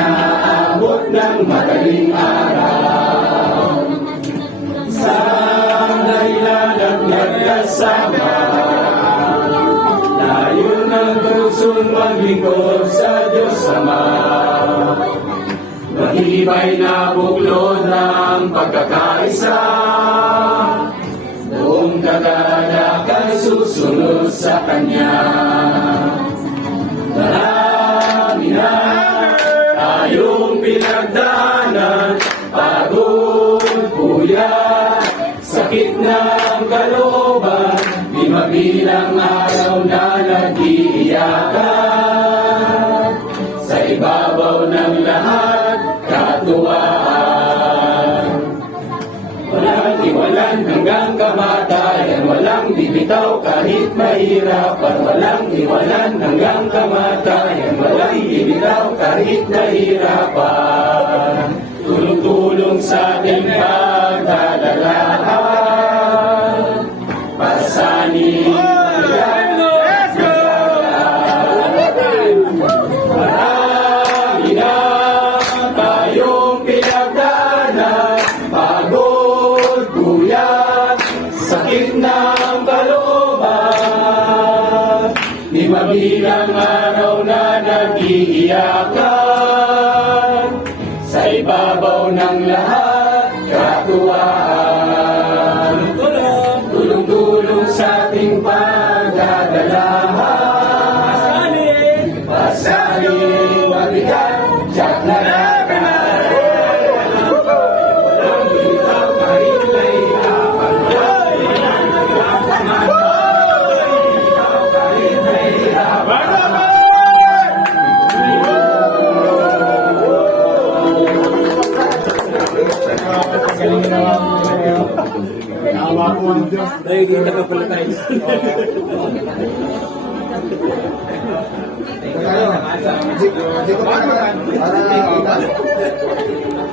inaabot ng madaling araw. Sa dahilan at nagkasama, tayo ng pusong maglingkod sa Diyos Ama. Matibay na buklod ng pagkakaisa, buong kagalakan susunod sa Kanya. Marami na tayong pinagdaanan, pagod, puyat, sakit ng kalooban, di mabilang araw na nag-iiyakan. Sa ibabaw ng lahat, katuwaan. Walang iwanan hanggang kamatayan, walang bibitaw kahit mahirapan. Walang iwanan hanggang kamatayan, walang bibitaw kahit nahirapan. Tulong-tulong sa ating pagdadalahan, pasanin. Marami na tayong pinagdaanan, pagod, puyat, sakit ng kalooban, di mabilang araw na nag-iiyakan. Sa ibabaw ng lahat, katuwaan. Tulong-tulong sa ating pagdadalahan, pasanin, mabigat, tiyak na nakaraan. Walang bitaw kahit nahihirapan, walang bitaw kahit nahihirapan. Awa ko ang Diyos. Dahil di nagpapalitay. Tayo. Jiko pa naman. Para